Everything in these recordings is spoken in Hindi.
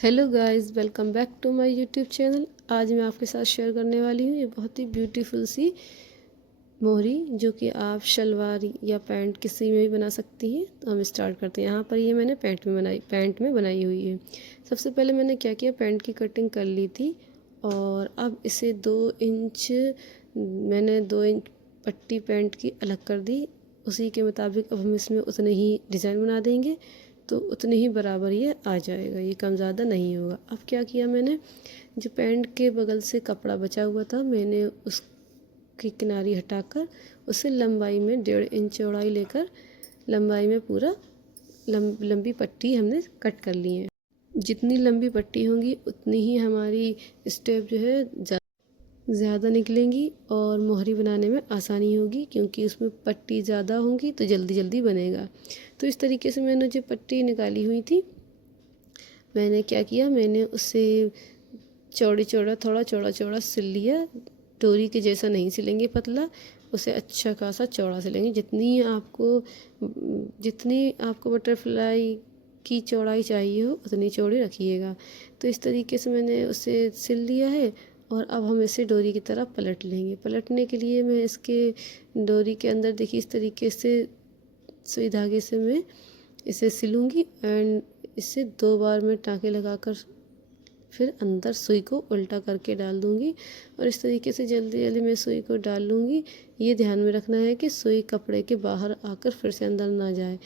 Hello guys, welcome back to my YouTube channel. आज मैं आपके साथ शेयर करने वाली हूँ ये बहुत ही ब्यूटीफुल सी मोहरी, जो कि आप शलवार या पैंट किसी में भी बना सकती हैं। तो हम स्टार्ट करते हैं। यहाँ पर ये मैंने पैंट में बनाई हुई है। सबसे पहले मैंने क्या किया, पैंट की कटिंग कर ली थी और अब इसे 2 इंच मैंने 2 इंच पट्टी पैंट की अलग कर दी। उसी के मुताबिक अब हम इसमें उतने ही डिज़ाइन बना देंगे, तो उतने ही बराबर ये आ जाएगा, ये कम ज़्यादा नहीं होगा। अब क्या किया मैंने, जो पैंट के बगल से कपड़ा बचा हुआ था मैंने उसकी किनारी हटाकर उसे लंबाई में 1.5 इंच चौड़ाई लेकर लंबाई में पूरा लंबी पट्टी हमने कट कर ली है। जितनी लंबी पट्टी होगी उतनी ही हमारी स्टेप जो है ज़्यादा निकलेंगी और मोहरी बनाने में आसानी होगी, क्योंकि उसमें पट्टी ज़्यादा होगी तो जल्दी जल्दी बनेगा। तो इस तरीके से मैंने जो पट्टी निकाली हुई थी, मैंने क्या किया, मैंने उसे थोड़ा चौड़ा चौड़ा सिल लिया। डोरी के जैसा नहीं सिलेंगे पतला, उसे अच्छा खासा चौड़ा सिलेंगे। जितनी आपको बटरफ्लाई की चौड़ाई चाहिए हो उतनी चौड़ी रखिएगा। तो इस तरीके से मैंने उसे सिल लिया है और अब हम इसे डोरी की तरफ पलट लेंगे। पलटने के लिए मैं इसके डोरी के अंदर देखिए इस तरीके से सुई धागे से मैं इसे सिलूँगी एंड इसे 2 बार में टाँके लगाकर फिर अंदर सुई को उल्टा करके डाल दूँगी और इस तरीके से जल्दी जल्दी मैं सुई को डाल लूँगी। ये ध्यान में रखना है कि सुई कपड़े के बाहर आकर फिर से अंदर ना जाए।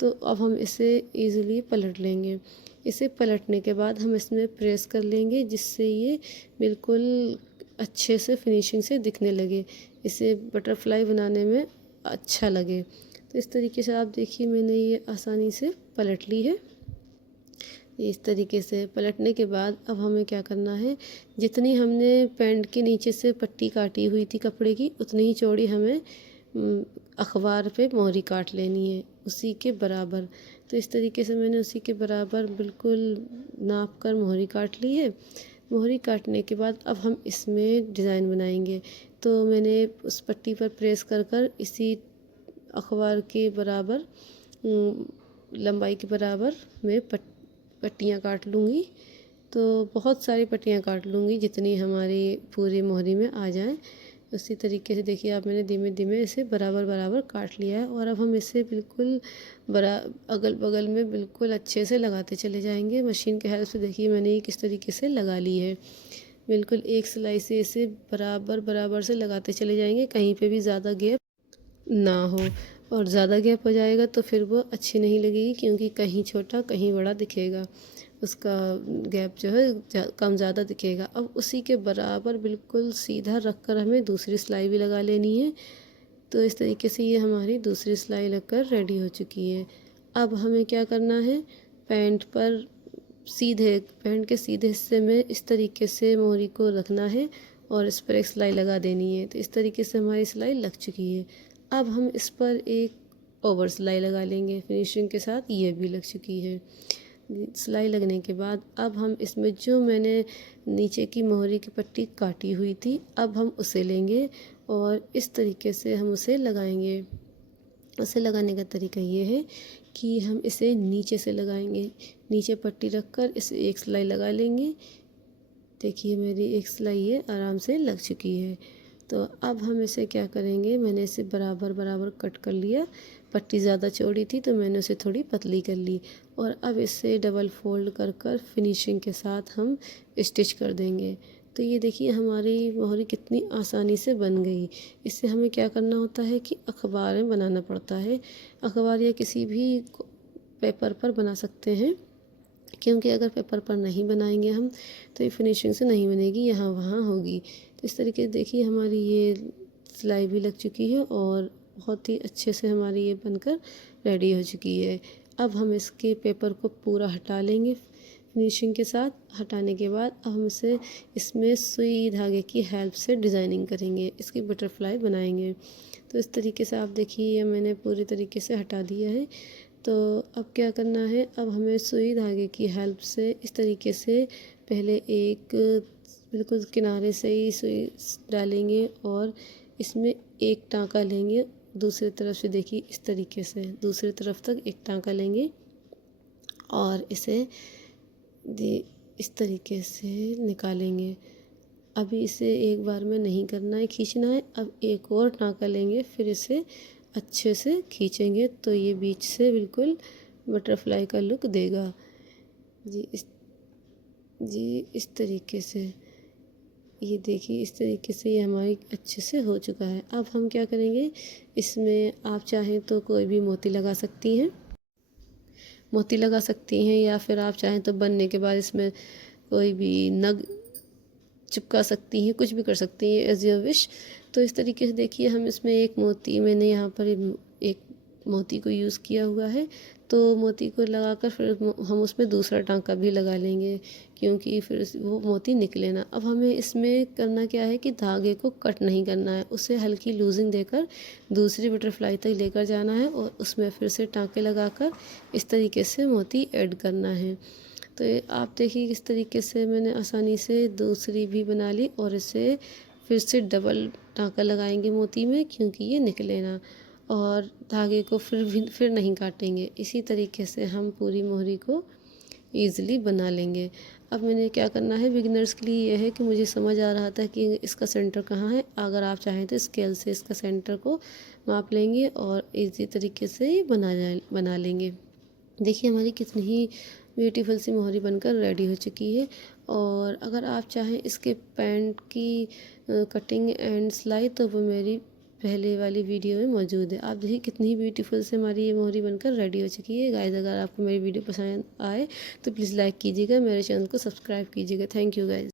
तो अब हम इसे ईज़िली पलट लेंगे। इसे पलटने के बाद हम इसमें प्रेस कर लेंगे, जिससे ये बिल्कुल अच्छे से फिनिशिंग से दिखने लगे, इसे बटरफ्लाई बनाने में अच्छा लगे। तो इस तरीके से आप देखिए मैंने ये आसानी से पलट ली है। इस तरीके से पलटने के बाद अब हमें क्या करना है, जितनी हमने पैंट के नीचे से पट्टी काटी हुई थी कपड़े की, उतनी ही चौड़ी हमें अखबार पे मोहरी काट लेनी है, उसी के बराबर। तो इस तरीके से मैंने उसी के बराबर बिल्कुल नाप कर मोहरी काट ली है। मोहरी काटने के बाद अब हम इसमें डिज़ाइन बनाएंगे। तो मैंने उस पट्टी पर प्रेस कर कर इसी अखबार के बराबर लंबाई के बराबर मैं पट्टियाँ काट लूँगी। तो बहुत सारी पट्टियाँ काट लूँगी, जितनी हमारी पूरी मोहरी में आ जाए। उसी तरीके से देखिए आप, मैंने धीमे धीमे इसे बराबर बराबर काट लिया है और अब हम इसे बिल्कुल अगल बगल में बिल्कुल अच्छे से लगाते चले जाएंगे। मशीन के हेल्प से देखिए मैंने ये किस तरीके से लगा ली है। बिल्कुल एक सिलाई से इसे बराबर बराबर से लगाते चले जाएंगे, कहीं पे भी ज़्यादा गैप ना हो। और ज़्यादा गैप हो जाएगा तो फिर वो अच्छी नहीं लगेगी, क्योंकि कहीं छोटा कहीं बड़ा दिखेगा, उसका गैप जो है कम ज़्यादा दिखेगा। अब उसी के बराबर बिल्कुल सीधा रख कर हमें दूसरी सिलाई भी लगा लेनी है। तो इस तरीके से ये हमारी दूसरी सिलाई लगकर रेडी हो चुकी है। अब हमें क्या करना है, पैंट के सीधे हिस्से में इस तरीके से मोहरी को रखना है और इस पर एक सिलाई लगा देनी है। तो इस तरीके से हमारी सिलाई लग चुकी है। अब हम इस पर एक ओवर सिलाई लगा लेंगे फिनिशिंग के साथ, ये भी लग चुकी है। सिलाई लगने के बाद अब हम इसमें जो मैंने नीचे की मोहरी की पट्टी काटी हुई थी, अब हम उसे लेंगे और इस तरीके से हम उसे लगाएंगे। उसे लगाने का तरीका ये है कि हम इसे नीचे से लगाएंगे। नीचे पट्टी रखकर इसे एक सिलाई लगा लेंगे। देखिए मेरी एक सिलाई ये आराम से लग चुकी है। तो अब हम इसे क्या करेंगे, मैंने इसे बराबर बराबर कट कर लिया। पट्टी ज़्यादा चौड़ी थी तो मैंने उसे थोड़ी पतली कर ली और अब इसे डबल फोल्ड कर कर फिनिशिंग के साथ हम स्टिच कर देंगे। तो ये देखिए हमारी मोहरी कितनी आसानी से बन गई। इससे हमें क्या करना होता है कि अखबार में बनाना पड़ता है। अखबार या किसी भी पेपर पर बना सकते हैं, क्योंकि अगर पेपर पर नहीं बनाएंगे हम तो ये फिनिशिंग से नहीं बनेगी, यहाँ वहाँ होगी। तो इस तरीके से देखिए हमारी ये सिलाई भी लग चुकी है और बहुत ही अच्छे से हमारी ये बनकर रेडी हो चुकी है। अब हम इसके पेपर को पूरा हटा लेंगे फिनिशिंग के साथ। हटाने के बाद अब हम इसमें सुई धागे की हेल्प से डिज़ाइनिंग करेंगे, इसकी बटरफ्लाई बनाएंगे। तो इस तरीके से आप देखिए ये मैंने पूरी तरीके से हटा दिया है। तो अब क्या करना है, अब हमें सुई धागे की हेल्प से इस तरीके से पहले एक बिल्कुल किनारे से ही सुई डालेंगे और इसमें एक टाँका लेंगे। दूसरी तरफ से देखिए इस तरीके से दूसरी तरफ तक एक टाँका लेंगे और इसे इस तरीके से निकालेंगे। अभी इसे एक बार में नहीं करना है, खींचना है। अब एक और टाँका लेंगे, फिर इसे अच्छे से खींचेंगे तो ये बीच से बिल्कुल बटरफ्लाई का लुक देगा। जी इस तरीके से, ये देखिए इस तरीके से ये हमारी अच्छे से हो चुका है। अब हम क्या करेंगे, इसमें आप चाहें तो कोई भी मोती लगा सकती हैं, या फिर आप चाहें तो बनने के बाद इसमें कोई भी नग चिपका सकती हैं, कुछ भी कर सकती हैं एज योर विश। तो इस तरीके से देखिए हम इसमें मैंने यहाँ पर एक मोती को यूज़ किया हुआ है, तो मोती को लगाकर फिर हम उसमें दूसरा टांका भी लगा लेंगे, क्योंकि फिर वो मोती निकले ना। अब हमें इसमें करना क्या है कि धागे को कट नहीं करना है, उसे हल्की लूजिंग देकर दूसरी बटरफ्लाई तक लेकर जाना है और उसमें फिर से टाँके लगाकर इस तरीके से मोती ऐड करना है। तो आप देखिए किस तरीके से मैंने आसानी से दूसरी भी बना ली, और इसे फिर से डबल टाँका लगाएंगे मोती में, क्योंकि ये निकले ना, और धागे को फिर नहीं काटेंगे। इसी तरीके से हम पूरी मोहरी को ईज़िली बना लेंगे। अब मैंने क्या करना है, बिगिनर्स के लिए यह है कि मुझे समझ आ रहा था कि इसका सेंटर कहाँ है। अगर आप चाहें तो स्केल से इसका सेंटर को माप लेंगे और इजी तरीके से ये बना लेंगे। देखिए हमारी कितनी ही ब्यूटीफुल सी मोहरी बनकर रेडी हो चुकी है। और अगर आप चाहें इसके पैंट की कटिंग एंड सिलाई, तो वो मेरी पहले वाली वीडियो में मौजूद है। आप देखिए कितनी ब्यूटीफुल से हमारी ये मोहरी बनकर रेडी हो चुकी है। गाइस अगर आपको मेरी वीडियो पसंद आए तो प्लीज़ लाइक कीजिएगा, मेरे चैनल को सब्सक्राइब कीजिएगा। Thank you guys.